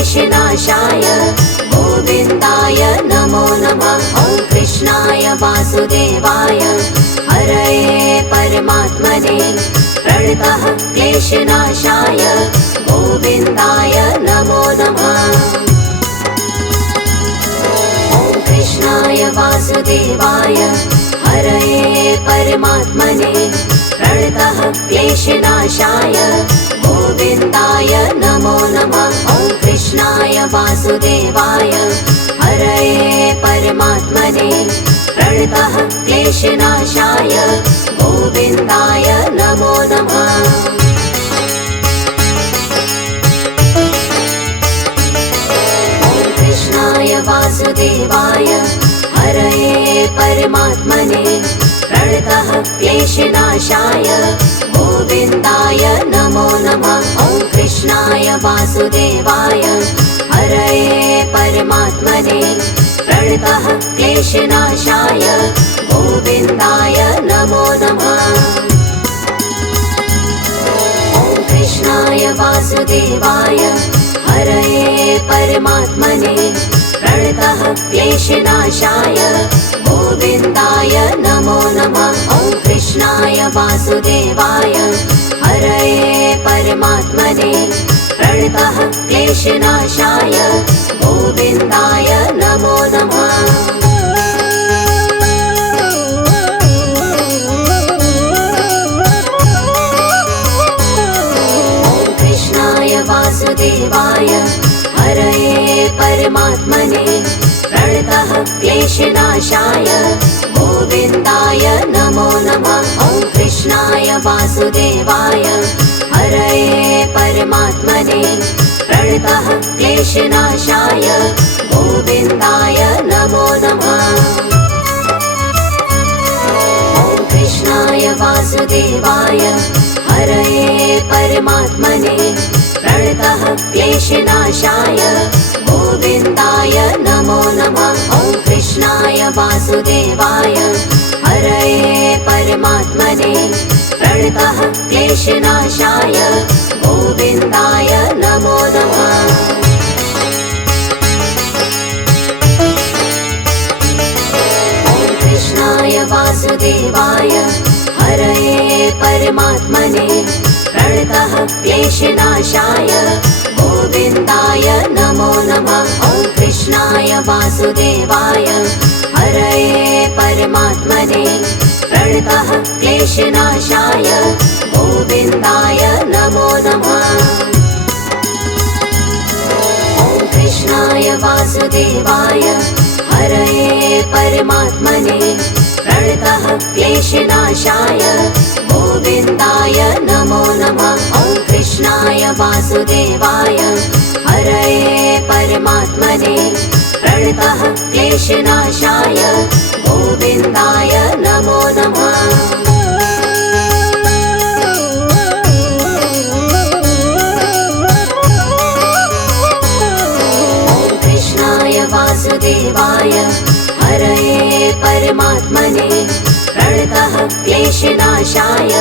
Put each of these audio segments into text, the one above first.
क्लेशनाशाय गोविन्दाय नमो नमः। ॐ कृष्णाय वासुदेवाय हरये परमात्मने प्रणतः क्लेशनाशाय गोविन्दाय नमो नमः। ॐ कृष्णाय वासुदेवाय हरये परमात्मने प्रणतः क्लेशनाशाय गोविन्दाय नमो नमः। ॐ कृष्णाय वासुदेवाय हरये परमात्मने प्रणतः क्लेशनाशाय गोविन्दाय नमो नमः। ॐ कृष्णाय वासुदेवाय हरये परमात्मने प्रणतः क्लेशनाशाय गोविन्दाय नमो नमः। ॐ कृष्णाय वासुदेवाय हरये परमात्मने प्रणतः क्लेशनाशाय गोविन्दाय नमो नमः। ॐ कृष्णाय वासुदेवाय हरये परमात्मने प्रणतः क्लेशनाशाय गोविन्दाय नमो नमः। ॐ कृष्णाय वासुदेवाय हरये परमात्मने प्रणतः क्लेशनाशाय गोविन्दाय नमो नमः। ॐ कृष्णाय वासुदेवाय हरये परमात्मने प्रणतः क्लेशनाशाय गोविन्दाय नमो नमः। ॐ कृष्णाय वासुदेवाय हरये परमात्मने प्रणतः क्लेशनाशाय गोविन्दाय नमो नमः। ॐ कृष्णाय वासुदेवाय हरये परमात्मने प्रणतः क्लेशनाशाय गोविन्दाय नमो नमः। ॐ कृष्णाय वासुदेवाय हरये परमात्मने प्रणतः क्लेशनाशाय गोविन्दाय नमो नमः। ॐ कृष्णाय वासुदेवाय हरये परमात्मने प्रणतः क्लेशनाशाय गोविन्दाय नमो नमः। ॐ कृष्णाय वासुदेवाय हरये परमात्मने प्रणतः क्लेशनाशाय गोविन्दाय नमो नमः। ॐ कृष्णाय वासुदेवाय हरये परमात्मने प्रणतः क्लेशनाशाय गोविन्दाय नमो नमः। ॐ कृष्णाय वासुदेवाय हरये परमात्मने प्रणतः क्लेशनाशाय गोविन्दाय नमो नमः। ॐ कृष्णाय वासुदेवाय हरये परमात्मने प्रणतः क्लेशनाशाय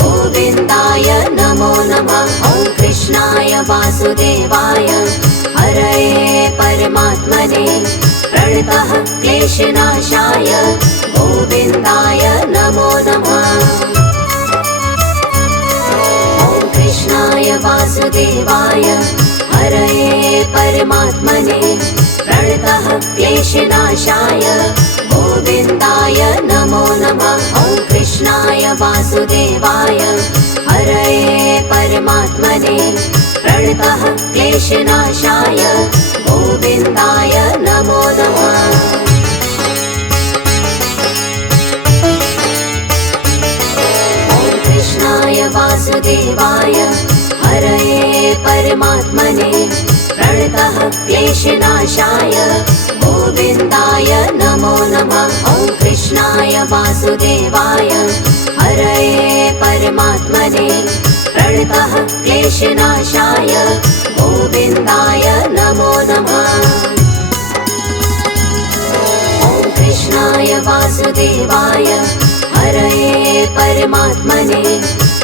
गोविन्दाय नमो नमः। ॐ कृष्णाय वासुदेवाय हरये परमात्मने प्रणतः क्लेशनाशाय गोविन्दाय नमो नमः। ॐ कृष्णाय वासुदेवाय हरये परमात्मने प्रणतः क्लेशनाशाय गोविन्दाय नमो नमः। ॐ कृष्णाय वासुदेवाय हरये परमात्मने प्रणतः क्लेशनाशाय गोविन्दाय नमो नमः। ॐ कृष्णाय वासुदेवाय हरये परमात्मने प्रणतः क्लेशनाशाय गोविन्दाय नमो नमः। ॐ कृष्णाय वासुदेवाय हरये परमात्मने प्रणतः क्लेशनाशाय गोविन्दाय नमो नमः। ॐ कृष्णाय वासुदेवाय हरये परमात्मने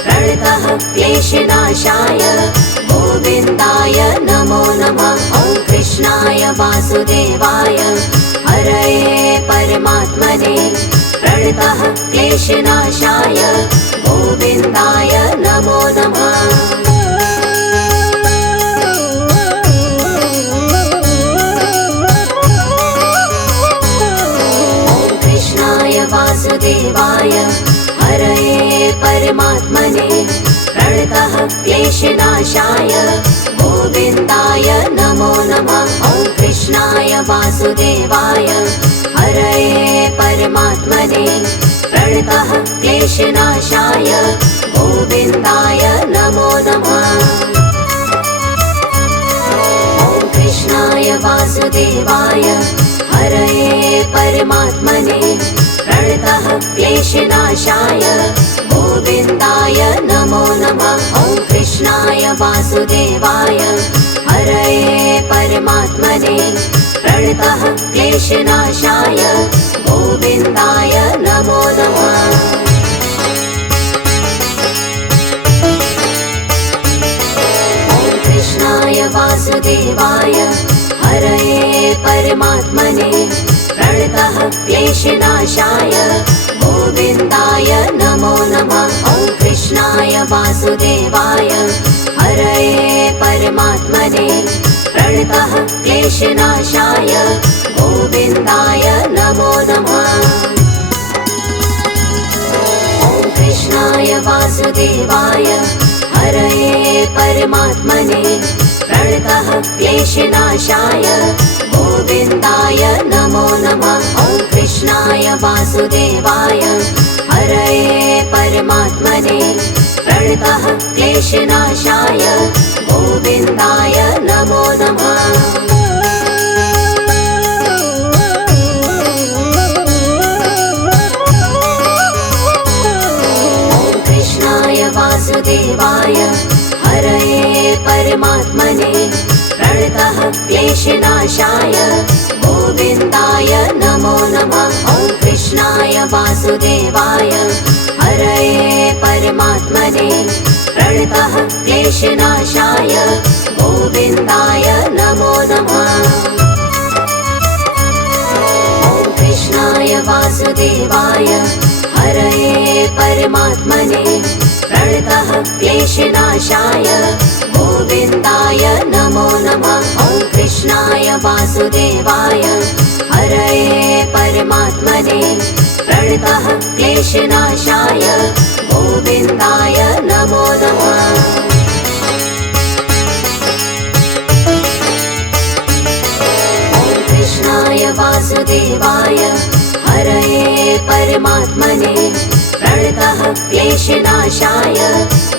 प्रणतः क्लेशनाशाय गोविन्दाय नमो नमः। वासुदेवाय हरये परमात्मने प्रणतः क्लेशनाशाय गोविन्दाय नमो नमः। वासुदेवाय हरये परमात्मने प्रणतः क्लेशनाशाय गोविन्दाय नमो नमः। ॐ कृष्णाय वासुदेवाय हरये परमात्मने प्रणतः क्लेशनाशाय गोविन्दाय नमो नमः। ॐ कृष्णाय वासुदेवाय हरये परमात्मने प्रणतः क्लेशनाशाय गोविन्दाय नमो नमः। ॐ कृष्णाय वासुदेवाय हरये परमात्मने प्रणतः क्लेशनाशाय गोविन्दाय नमो नमः। ॐ कृष्णाय वासुदेवाय हरये परमात्मने प्रणतः क्लेशनाशाय गोविन्दाय नमो नमः। ॐ कृष्णाय वासुदेवाय हरये परमात्मने प्रणतः क्लेशनाशाय गोविन्दाय नमो नमः। ॐ कृष्णाय वासुदेवाय हरये परमात्मने प्रणतः क्लेशनाशाय गोविन्दाय नमो नमः। ॐ कृष्णाय वासुदेवाय हरये परमात्मने प्रणतः क्लेशनाशाय गोविन्दाय नमो नमः। ॐ कृष्णाय वासुदेवाय हरये परमात्मने प्रणतः क्लेशनाशाय गोविन्दाय नमो नमः। ॐ कृष्णाय वासुदेवाय हरये परमात्मने प्रणतः क्लेशनाशाय गोविन्दाय नमो नमः। ॐ कृष्णाय वासुदेवाय हरये परमात्मने प्रणतः क्लेशनाशाय गोविन्दाय नमो नमः। ॐ कृष्णाय वासुदेवाय हरये परमात्मने प्रणतः क्लेशनाशाय गोविन्दाय नमो नमः। ॐ कृष्णाय वासुदेवाय हरये परमात्मने प्रणतः क्लेशनाशाय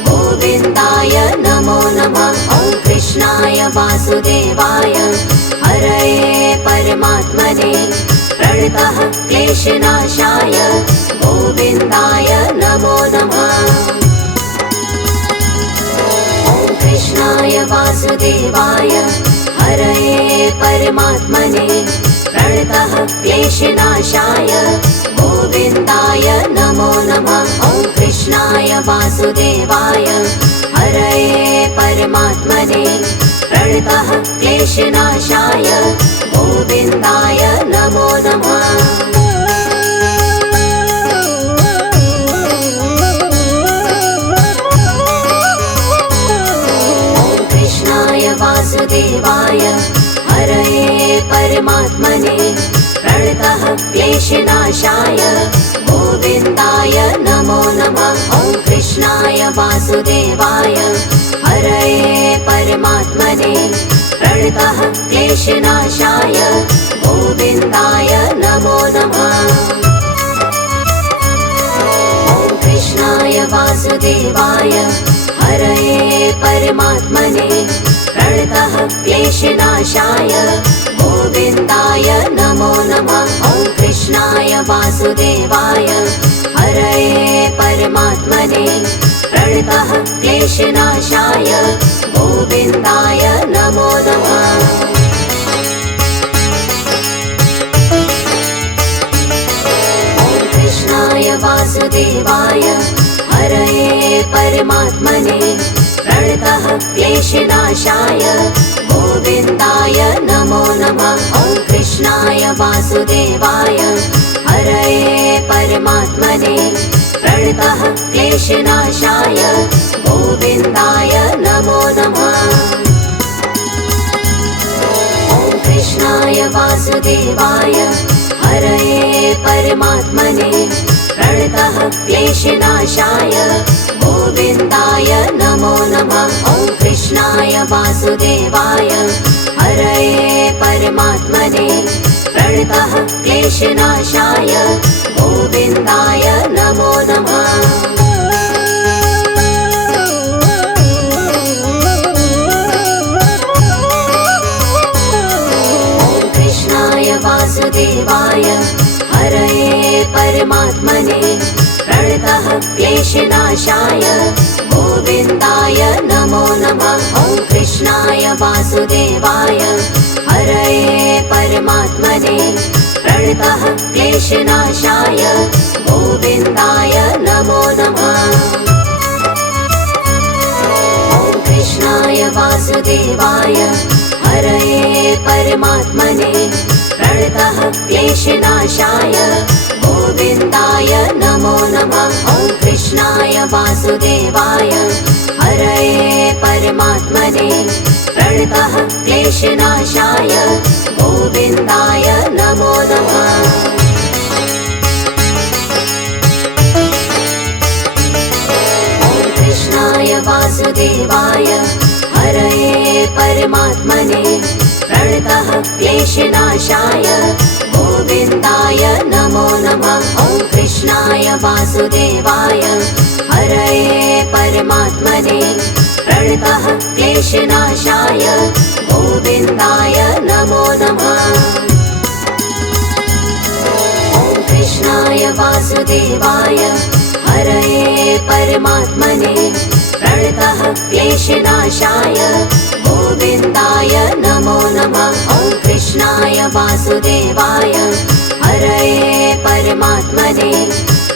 गोविन्दाय नमो नमः। ॐ कृष्णाय वासुदेवाय हरये परमात्मने प्रणतः क्लेशनाशाय गोविन्दाय नमो नमः। ॐ कृष्णाय वासुदेवाय हरये परमात्मने प्रणतः क्लेशनाशाय गोविन्दाय नमो नमः। ॐ कृष्णाय वासुदेवाय हरये परमात्मने प्रणतः क्लेशनाशाय गोविन्दाय नमो नमः। ॐ कृष्णाय वासुदेवाय हरये परमात्मने प्रणतः क्लेशनाशाय गोविन्दाय नमो नमः। ॐ कृष्णाय वासुदेवाय हरये परमात्मने प्रणतः क्लेशनाशाय गोविन्दाय नमो नमः। ॐ कृष्णाय वासुदेवाय हरये परमात्मने प्रणतः क्लेशनाशाय गोविन्दाय नमो नमः। ॐ कृष्णाय वासुदेवाय हरये परमात्मने प्रणतः क्लेशनाशाय गोविन्दाय नमो नमः। ॐ कृष्णाय वासुदेवाय हरये परमात्मने प्रणतः क्लेशनाशाय गोविन्दाय नमो नमः। वासुदेवाय हरये परमात्मने प्रणतः क्लेशनाशाय गोविन्दाय नमो नमः। ॐ कृष्णाय वासुदेवाय हरये परमात्मने प्रणतः क्लेशनाशाय गोविन्दाय नमो नमः। ॐ कृष्णाय वासुदेवाय हरये परमात्मने प्रणतः क्लेशनाशाय गोविन्दाय नमो नमः। ॐ कृष्णाय वासुदेवाय हरये परमात्मने प्रणतः क्लेशनाशाय गोविन्दाय नमो नमः। ॐ कृष्णाय वासुदेवाय हरये परमात्मने प्रणतः क्लेशनाशाय गोविन्दाय नमो नमः। ॐ कृष्णाय वासुदेवाय हरये परमात्मने प्रणतः क्लेशनाशाय गोविन्दाय नमो नमः। ॐ कृष्णाय वासुदेवाय हरये परमात्मने प्रणतः क्लेशनाशाय गोविन्दाय नमो नमः। ॐ कृष्णाय वासुदेवाय हरये परमात्मने प्रणतः क्लेशनाशाय गोविन्दाय नमो नमः। ॐ कृष्णाय वासुदेवाय हरये परमात्मने प्रणतः क्लेशनाशाय गोविन्दाय नमो नमः। ॐ कृष्णाय वासुदेवाय हरये परमात्मने प्रणतः क्लेशनाशाय गोविन्दाय नमो नमः। ॐ कृष्णाय वासुदेवाय हरये परमात्मने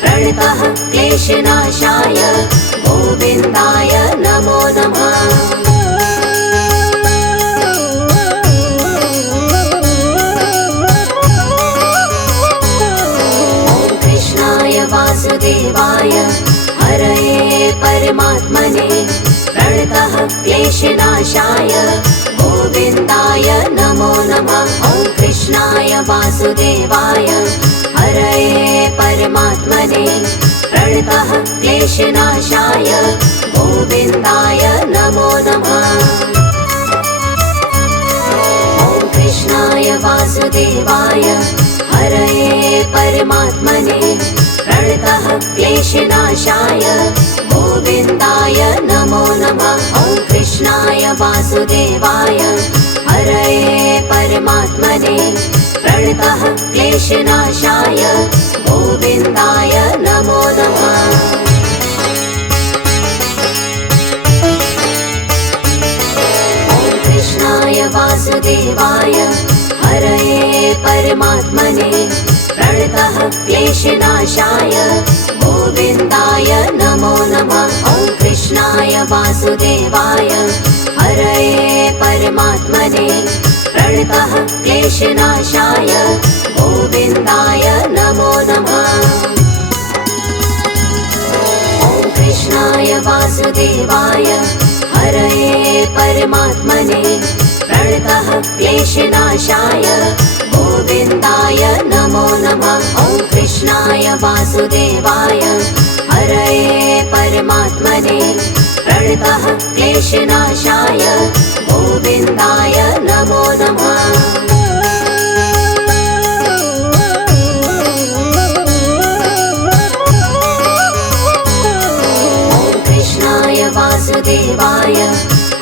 प्रणतः क्लेशनाशाय गोविन्दाय नमो नमः। ॐ कृष्णाय वासुदेवाय हरये परमात्मने प्रणतः क्लेशनाशाय गोविन्दाय नमो नमः। ॐ कृष्णाय वासुदेवाय हरये परमात्मने प्रणतः क्लेशनाशाय गोविन्दाय नमो नमः। ॐ कृष्णाय वासुदेवाय हरये परमात्मने प्रणतः क्लेशनाशाय गोविन्दाय नमो नमः। ॐ कृष्णाय वासुदेवाय हरये परमात्मने प्रणतः क्लेशनाशाय गोविन्दाय नमो नमः। ॐ कृष्णाय वासुदेवाय हरये परमात्मने प्रणतः क्लेशनाशाय गोविन्दाय नमो नमः। ॐ कृष्णाय वासुदेवाय हरये परमात्मने प्रणतः क्लेशनाशाय गोविन्दाय नमो नमः। ॐ कृष्णाय वासुदेवाय हरये परमात्मने प्रणतः क्लेशनाशाय गोविन्दाय नमो नमः। ॐ कृष्णाय वासुदेवाय हरये परमात्मने प्रणतः क्लेशनाशाय गोविन्दाय नमो नमः। ॐ कृष्णाय वासुदेवाय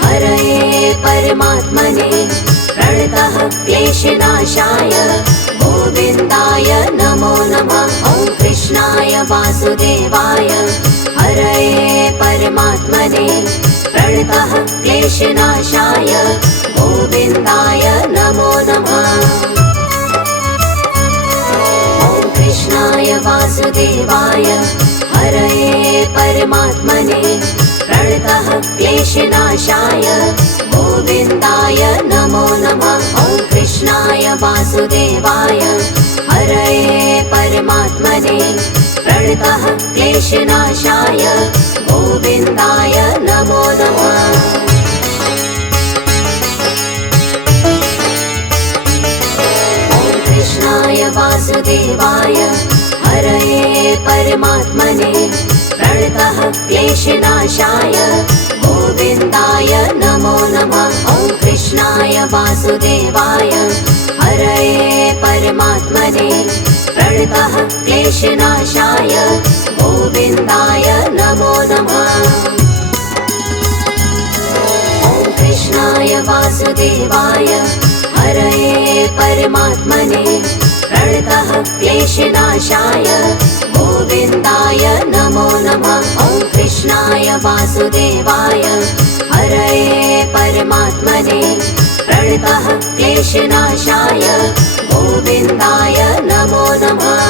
हरये परमात्मने प्रणतः क्लेशनाशाय गोविन्दाय नमो नमः। ॐ कृष्णाय वासुदेवाय हरये परमात्मने प्रणतः क्लेशनाशाय गोविन्दाय नमो नमः। ॐ कृष्णाय वासुदेवाय हरये परमात्मने प्रणतः क्लेशनाशाय गोविन्दाय नमो नमः। ॐ कृष्णाय वासुदेवाय क्लेशनाशाय गोविन्दाय नमो नमः। कृष्णाय वासुदेवाय हरये परमात्मने प्रणतः क्लेशनाशाय गोविन्दाय नमो नमः। ॐ कृष्णाय वासुदेवाय हरये परमात्मने प्रणतः क्लेशनाशाय गोविन्दाय नमो नमः। ॐ कृष्णाय वासुदेवाय हरये परमात्मने प्रणतः क्लेशनाशाय गोविन्दाय नमो नमः। ॐ कृष्णाय वासुदेवाय हरये परमात्मने प्रणतः क्लेशनाशाय गोविन्दाय नमो नमः।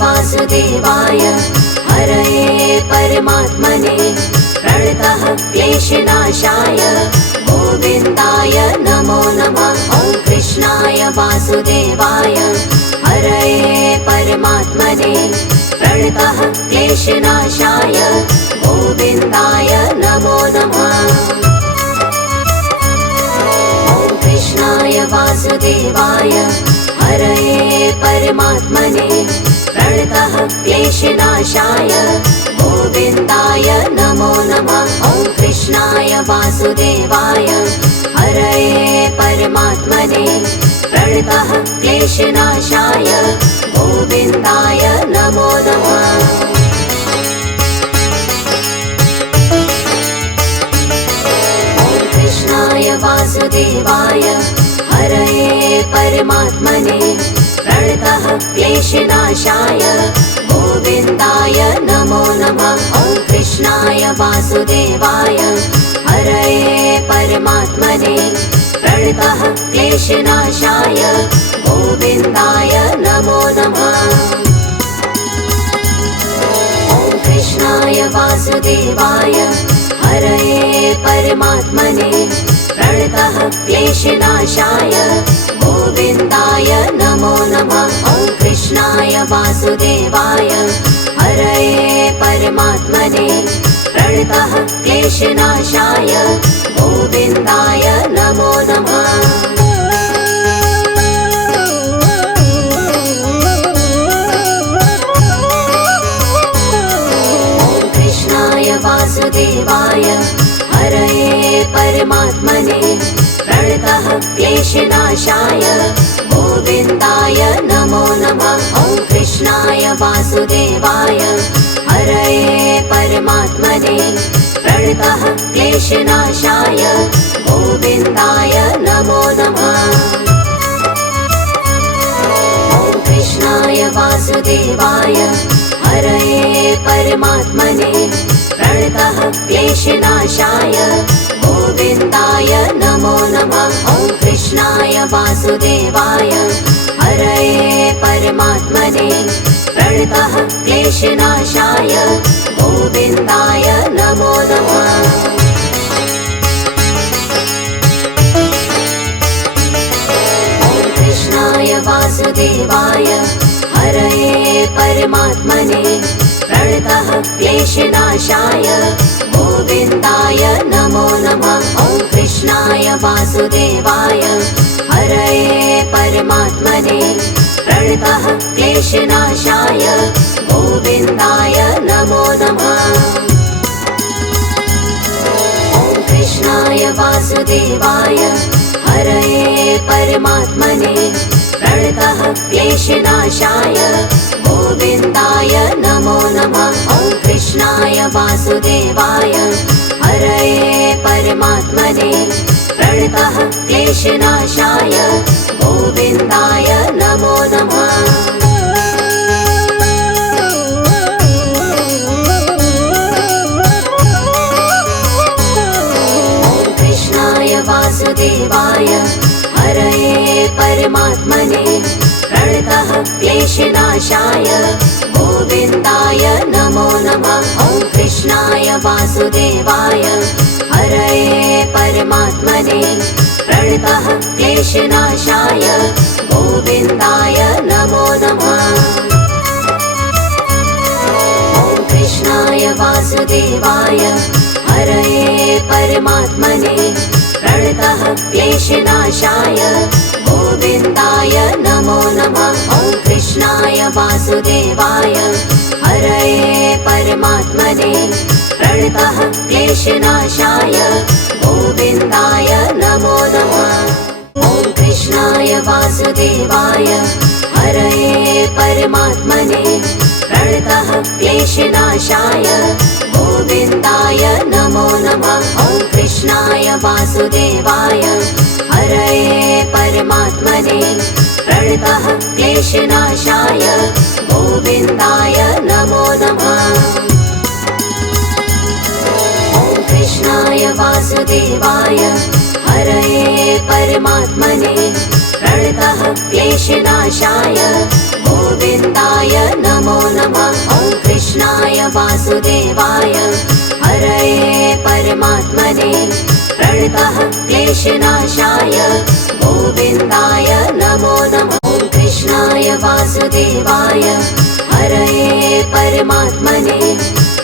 वासुदेवाय हरये परमात्मने प्रणतः क्लेशनाशाय गोविन्दाय नमो नमः। ॐ कृष्णाय वासुदेवाय हरये परमात्मने प्रणतः क्लेशनाशाय गोविन्दाय नमो नमः। ॐ कृष्णाय वासुदेवाय हरये परमात्मने प्रणतः क्लेशनाशाय गोविन्दाय नमो नमः। ॐ कृष्णाय वासुदेवाय हरये परमात्मने प्रणतः क्लेशनाशाय गोविन्दाय नमो नमः। ॐ कृष्णाय वासुदेवाय हरये परमात्मने प्रणतः क्लेशनाशाय गोविन्दाय नमो नमः। ॐ कृष्णाय वासुदेवाय हरये परमात्मने प्रणतः क्लेशनाशाय गोविन्दाय नमो नमः। ॐ कृष्णाय वासुदेवाय हरये परमात्मने प्रणतः क्लेशनाशाय गोविन्दाय नमो नमः। ॐ कृष्णाय वासुदेवाय हरये परमात्मने प्रणतः क्लेशनाशाय गोविन्दाय नमो नमः। ॐ कृष्णाय वासुदेवाय हरये परमात्मने प्रणतः क्लेशनाशाय गोविन्दाय नमो नमः। ॐ कृष्णाय वासुदेवाय हरये परमात्मने प्रणतः क्लेशनाशाय गोविन्दाय नमो नमः। ॐ कृष्णाय वासुदेवाय हरये परमात्मने प्रणतः क्लेशनाशाय गोविन्दाय नमो नमः। ॐ कृष्णाय वासुदेवाय हरये परमात्मने प्रणतः क्लेशनाशाय गोविन्दाय नमो नमः। ॐ कृष्णाय वासुदेवाय हरये परमात्मने प्रणतः क्लेशनाशाय गोविन्दाय नमो नमः। ॐ कृष्णाय वासुदेवाय हरये परमात्मने प्रणतः क्लेशनाशाय गोविन्दाय नमो नमः। ॐ कृष्णाय वासुदेवाय हरये परमात्मने प्रणतः क्लेशनाशाय गोविन्दाय नमो नमः। ॐ कृष्णाय वासुदेवाय हरये परमात्मने प्रणतः क्लेशनाशाय गोविन्दाय नमो नमः। ॐ कृष्णाय वासुदेवाय हरये परमात्मने प्रणतः क्लेशनाशाय गोविन्दाय नमो नमः। ॐ कृष्णाय वासुदेवाय हरये परमात्मने प्रणतः क्लेशनाशाय गोविन्दाय नमो नमः। ॐ कृष्णाय वासुदेवाय हरये परमात्मने प्रणतः क्लेशनाशाय गोविन्दाय नमो नमः। ॐ कृष्णाय वासुदेवाय हरये परमात्मने प्रणतः क्लेशनाशाय गोविन्दाय नमो नमः। ॐ कृष्णाय वासुदेवाय हरये परमात्मने प्रणतः क्लेशनाशाय गोविन्दाय नमो नमः। ॐ कृष्णाय वासुदेवाय हरये परमात्मने प्रणतः क्लेशनाशाय गोविन्दाय नमो नमः। ॐ कृष्णाय वासुदेवाय हरये परमात्मने प्रणतः क्लेशनाशाय गोविन्दाय नमो नमः। ॐ कृष्णाय वासुदेवाय हरये परमात्मने प्रणतः क्लेशनाशाय गोविन्दाय नमो नमः। ॐ कृष्णाय वासुदेवाय हरये परमात्मने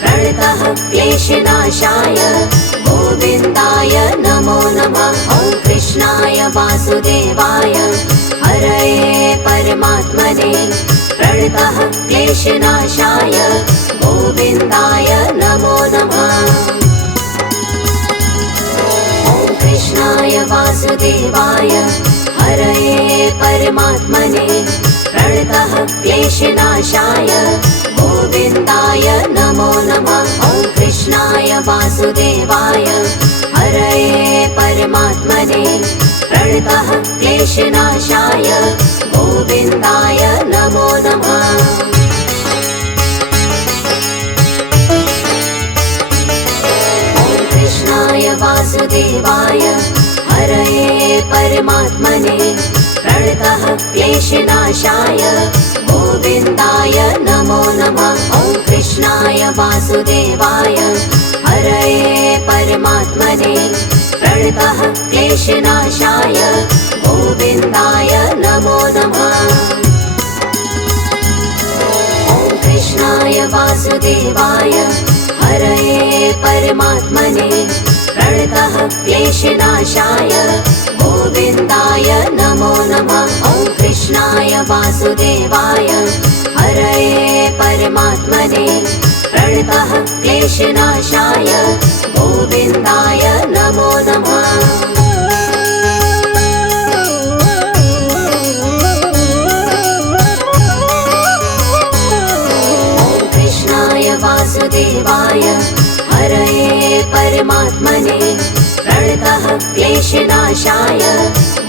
प्रणतः क्लेशनाशाय गोविन्दाय नमो नमः। ॐ कृष्णाय वासुदेवाय हरये परमात्मने प्रणतः क्लेशनाशाय गोविन्दाय नमो नमः। ॐ कृष्णाय वासुदेवाय हरये परमात्मने प्रणतः क्लेशनाशाय गोविन्दाय नमो नमः। ॐ कृष्णाय वासुदेवाय हरये परमात्मने प्रणतः क्लेशनाशाय गोविन्दाय नमो नमः। ॐ कृष्णाय वासुदेवाय हरये परमात्मने प्रणतः क्लेशनाशाय गोविन्दाय नमो नमः। ॐ कृष्णाय वासुदेवाय हरये परमात्मने प्रणतः क्लेशनाशाय गोविन्दाय नमो नमः। ॐ कृष्णाय वासुदेवाय हरये परमात्मने प्रणतः क्लेशनाशाय गोविन्दाय नमो नमः। ॐ कृष्णाय वासुदेवाय हरये परमात्मने प्रणतः क्लेशनाशाय गोविन्दाय नमो नमः। ॐ कृष्णाय वासुदेवाय हरये परमात्मने प्रणतः क्लेशनाशाय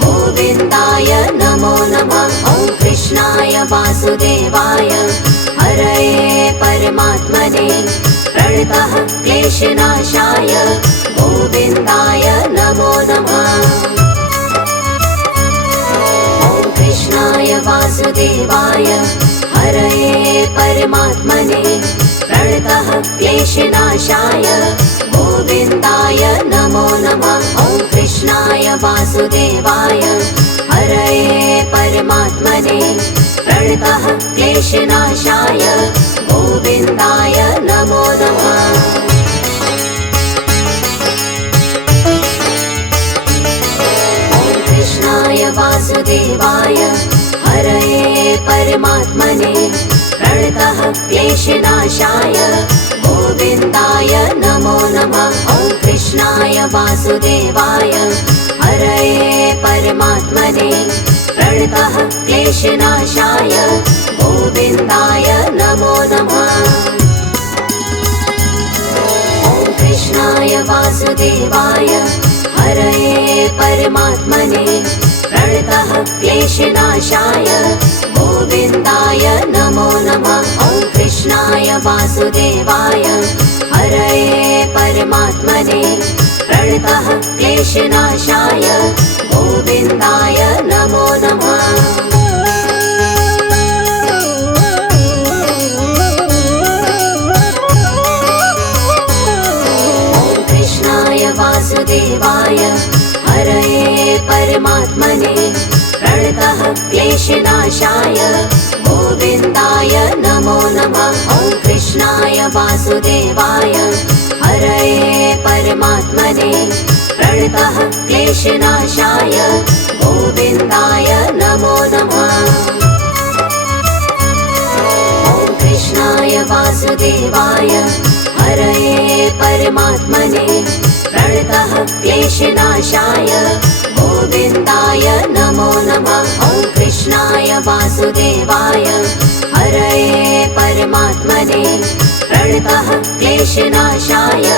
गोविन्दाय नमो नमः। ॐ कृष्णाय वासुदेवाय हरये परमात्मने प्रणतः क्लेशनाशाय गोविन्दाय नमो नमः। ॐ कृष्णाय वासुदेवाय हरये परमात्मने प्रणतः क्लेशनाशाय गोविन्दाय नमो नमः। ॐ कृष्णाय वासुदेवाय हरये परमात्मने प्रणतः क्लेशनाशाय गोविन्दाय नमो नमः। ॐ कृष्णाय वासुदेवाय हरये परमात्मने प्रणतः क्लेशनाशाय गोविन्दाय नमो नमः। ॐ कृष्णाय वासुदेवाय हरये परमात्मने प्रणतः क्लेशनाशाय गोविन्दाय नमो नमः। ॐ कृष्णाय वासुदेवाय हरये परमात्मने प्रणतः क्लेशनाशाय गोविन्दाय नमो नमः। ॐ कृष्णाय वासुदेवाय हरये परमात्मने प्रणतः क्लेशनाशाय गोविन्दाय नमो नमः। ॐ कृष्णाय वासुदेवाय क्लेशनाशाय गोविन्दाय नमो नमः। ॐ कृष्णाय वासुदेवाय हरये परमात्मने प्रणतः क्लेशनाशाय गोविन्दाय नमो नमः। ॐ कृष्णाय वासुदेवाय हरये परमात्मने प्रणतः क्लेशनाशाय गोविन्दाय नमो नमः। ॐ कृष्णाय वासुदेवाय हरये परमात्मने प्रणतः क्लेशनाशाय